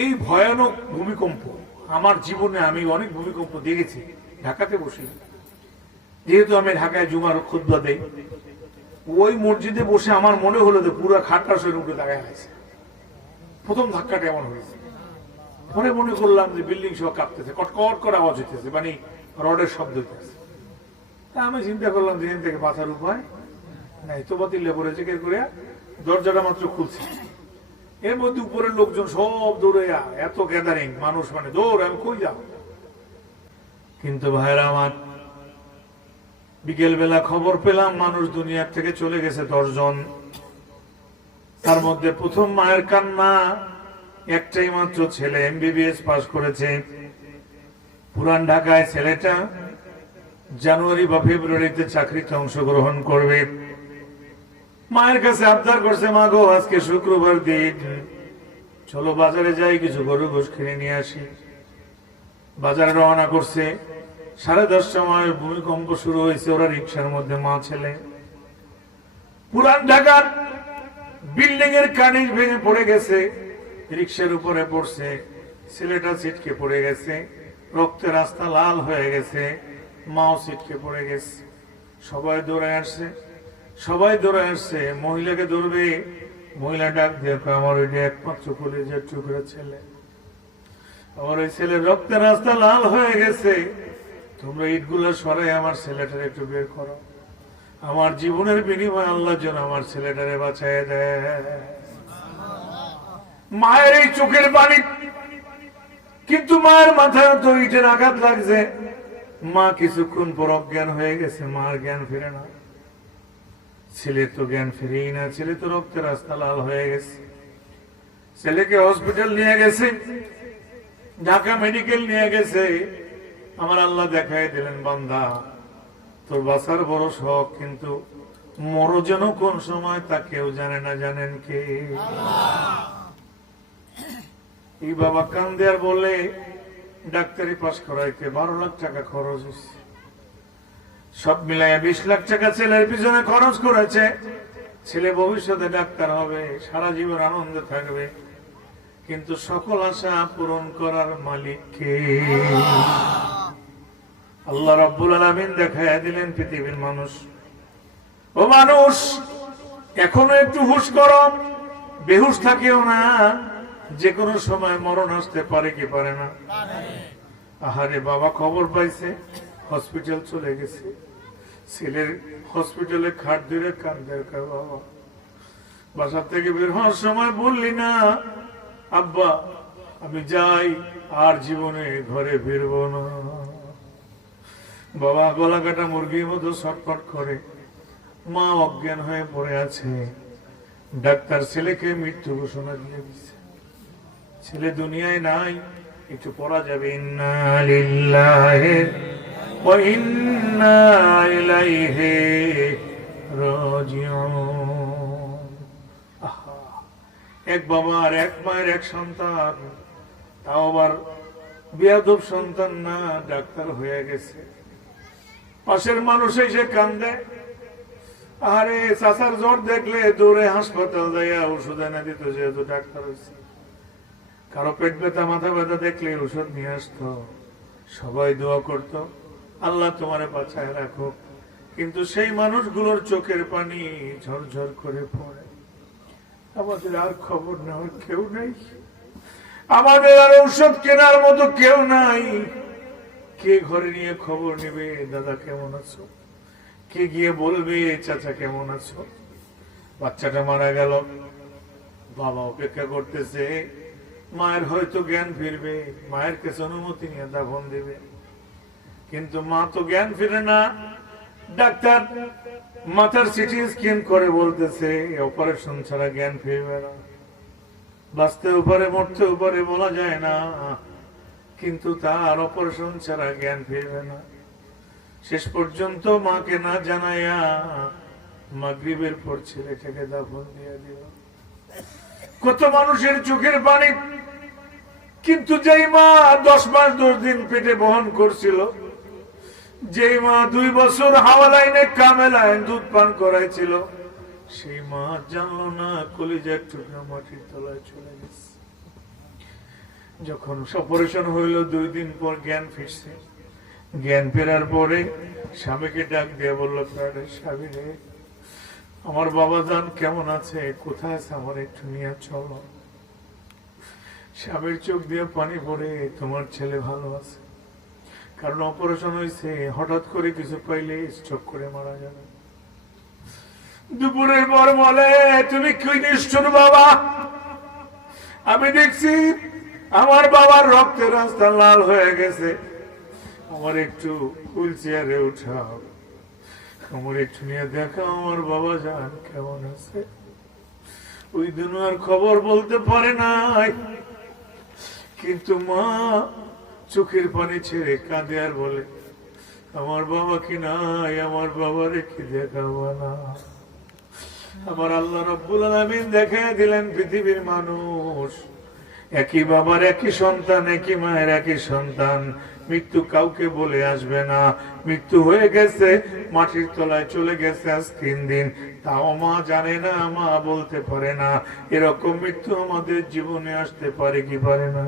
এই ভয়ানক ভূমিকম্প আমার জীবনে আমি অনেক ভূমিকম্প দেখেছি ঢাকাতে বসে, যেহেতু আমি ঢাকায় জুমার খুতবা দেই। ওই মসজিদে বসে আমার মনে হলো যে পুরো খাটটা শরীর উঠে দাঁড়ায় আছে। প্রথম ধাক্কাটা এমন হয়েছে, পরে মনে করলাম যে বিল্ডিং সহ কাঁপতেছে, কটকট করে আওয়াজ হইতেছে, মানে রডের শব্দ হইতেছে। তা আমি চিন্তা করলাম যে থেকে বাঁচার উপায় নাই, তো বাতিলে পড়েছে কে করে দরজাটা মাত্র খুলছে, এর মধ্যে উপরের লোকজন সব দৌড়ে এত গ্যাদারিং মানুষ, মানে দৌড়, আমি কই যাও। কিন্তু ভাইরা আমার, বিকেল বেলা খবর পেলাম মানুষ দুনিয়ার থেকে চলে গেছে 10 জন। তার মধ্যে প্রথম মায়ের কান্না, একটাই মাত্র ছেলে, MBBS পাস করেছে। পুরান ঢাকায় ছেলেটা জানুয়ারি বা ফেব্রুয়ারিতে চাকরিতে অংশগ্রহণ করবে। মায়ের কাছে আবদার করছে, মা গো আজকে শুক্রবার দিন, চলো বাজারে যাই, কিছু গরু গোশ কিনে নিয়ে আসি। বাজারে রওনা করছে। 10:30 সময় ভূমিকম্প শুরু হয়েছে। ওরা রিক্সার মধ্যে, মা ছেলে। পুরান ঢাকার বিল্ডিং এর কানিজ ভেঙে পড়ে গেছে, রিক্সার উপরে পড়ছে, ছেলেটা ছিটকে পড়ে গেছে, রক্তে রাস্তা লাল হয়ে গেছে, মাও ছিটকে পড়ে গেছে। সবাই দৌড়ে আসছে, সবাই দৌড়ে আসছে। মহিলাকে ধরবে, মহিলা ডাক দিয়ে আমার ওই যে একমাত্র কলিজার টুকরা ছেলে, আমার ওই ছেলের রক্তে রাস্তা লাল হয়ে গেছে, তোমরা ইটগুলো সরাই আমার ছেলেটারে একটু বের করো। আমার জীবনের বিনিময়ে আল্লাহ যেন আমার ছেলেটারে বাঁচায় দেয়। মায়ের এই চোখের পানি, কিন্তু মায়ের মাথায় তো ইটের আঘাত লাগছে। মা কিছুক্ষণ পর অজ্ঞান হয়ে গেছে, মার জ্ঞান ফিরে না। ছেলে তো জ্ঞান ফিরেই না, ছেলে তো রক্তের রাস্তা লাল হয়ে গেছে। ছেলেকে হসপিটাল নিয়ে গেছে, ঢাকা মেডিকেল নিয়ে গেছে। আমার আল্লাহ দেখাই দিলেন, বান্দা তোর বাঁচার বড় শখ, কিন্তু মরো যেন কোন সময় তা কেউ জানে না। জানেন কে? এই বাবা কান্দে আর বলে, ডাক্তারি পাস করাইতে 12 লাখ টাকা খরচ হয়েছে, সব মিলাইয়া 20 লাখ টাকা ছেলের পিছনে খরচ করেছে। ছেলে ভবিষ্যতে ডাক্তার হবে, সারা জীবন আনন্দে থাকবে, কিন্তু সকল আশা পূরণ করার মালিক কে? আল্লাহ রাব্বুল আলামিন দেখাইয়া দিলেন পৃথিবীর মানুষ, ও মানুষ এখনো একটু হুঁশ করো, বেহুশ থাকিও না, যে কোনো সময় মরণ আসতে পারে কি পারে না। আহারে বাবা খবর পাইছে, হসপিটাল চলে গেছে, ছেলের হসপিটালে খাট ধরে কান্দে, বাবা বাসা থেকে বের হওয়ার সময় বললি না, আব্বা আমি যাই, আর জীবনে ঘরে ফিরবো না। বাবা গলা কাটা মুরগির মতো ছটফট করে, মা অজ্ঞান হয়ে পড়ে আছে। ডাক্তার ছেলেকে মৃত্যু ঘোষণা দিয়ে দিচ্ছে, ছেলে দুনিয়ায় নাই। একটু পড়া যাবে, ইন্না লিল্লাহি ওয়া ইন্না ইলাইহি রাজিউন। এক বাবা আর এক মায়ের এক সন্তান, তাও আবার বেয়াদব সন্তান না, ডাক্তার হয়ে গেছে। পাশের মানুষ এসে কান্দে, আরে চাচার জ্বর দেখলে দৌড়ে হাসপাতাল যাইয়া ওষুধ এনে দিত, যেহেতু ডাক্তার হয়েছে। কারো পেট ব্যথা মাথা ব্যথা দেখলে ওষুধ নিয়ে আসতো, সবাই দোয়া করতো, আল্লাহ তোমারে বাঁচায় রাখো। কিন্তু সেই মানুষগুলোর চোখের পানি ঝরঝর করে পড়ে। আমাদের আর খবর নেওয়ার কেউ নাই, আমাদের আর ঔষধ কেনার মতো কেউ নাই। কে ঘরে নিয়ে খবর নেবে, দাদা কেমন আছো? কে গিয়ে বলবে, চাচা কেমন আছো? বাচ্চাটা মারা গেল, বাবা অপেক্ষা করতেছে, মায়ের হয়তো জ্ঞান ফিরবে, মায়ের কাছে অনুমতি নিয়ে দাফন দিবে, কিন্তু মা তো জ্ঞান ফিরে না। ডাক্তার মাথার সিটি স্ক্যান করে বলতেছে, অপারেশন ছাড়া জ্ঞান ফিরবে না। বাঁচতেও পারে, মরতেও পারে, বলা যায় না, কিন্তু তার অপারেশন ছাড়া জ্ঞান ফিরবে না। শেষ পর্যন্ত মাকে না জানাইয়া মাগরিবের পর ছেলেটাকে দাফন দিয়ে দিল। কত মানুষের চোখের পানি, কিন্তু যেই মা 10 মাস 10 দিন পেটে বহন করছিল, যেই মা 2 বছর হাওয়া লাইনে কামেলায় দুধ পান করাইছিল, সেই মা জানলো না কলিজার টুকরা মাটির তলায় চলে গেছে। যখন অপারেশন হইল 2 দিন পর জ্ঞান ফিরছে। জ্ঞান ফেরার পরে স্বামীকে ডাক দিয়ে বলল, স্বামী রে, আমার বাবা জান কেমন আছে, কোথায় আছে, আমার একটু নিয়ে চলো। স্বামীর চোখ দিয়ে পানি পড়ে, তোমার ছেলে ভালো আছে, কারণ অপারেশন হয়েছে, হঠাৎ করে কিছু পাইলে স্ট্রোক করে মারা যাবে। দুপুরের পর বলে, তুমি কি নিষ্ঠুর বাবা, আমি দেখছি আমার বাবার রক্তের রাস্তা লাল হয়ে গেছে, আমার একটু হুইল চেয়ারে উঠাও, আমার একটু নিয়ে দেখাও আমার বাবা জান কেমন আছে। ওই দুনিয়ার খবর বলতে পারে নাই, কিন্তু মা চোখের পানি ছেড়ে কাঁদে আর বলে, আমার বাবা কি নাই, আমার বাবারে কি দেখাবো না। আমার আল্লাহ রাব্বুল আলামিন দেখায় দিলেন পৃথিবীর মানুষ একই বাবার একই সন্তান, একই মায়ের একই সন্তান, মৃত্যু কাউকে বলে আসবে না। মৃত্যু হয়ে গেছে, মাটির তলায় চলে গেছে আজ 3 দিন, তাও মা জানে না, মা বলতে পারে না। এরকম মৃত্যু আমাদের জীবনে আসতে পারে কি পারে না?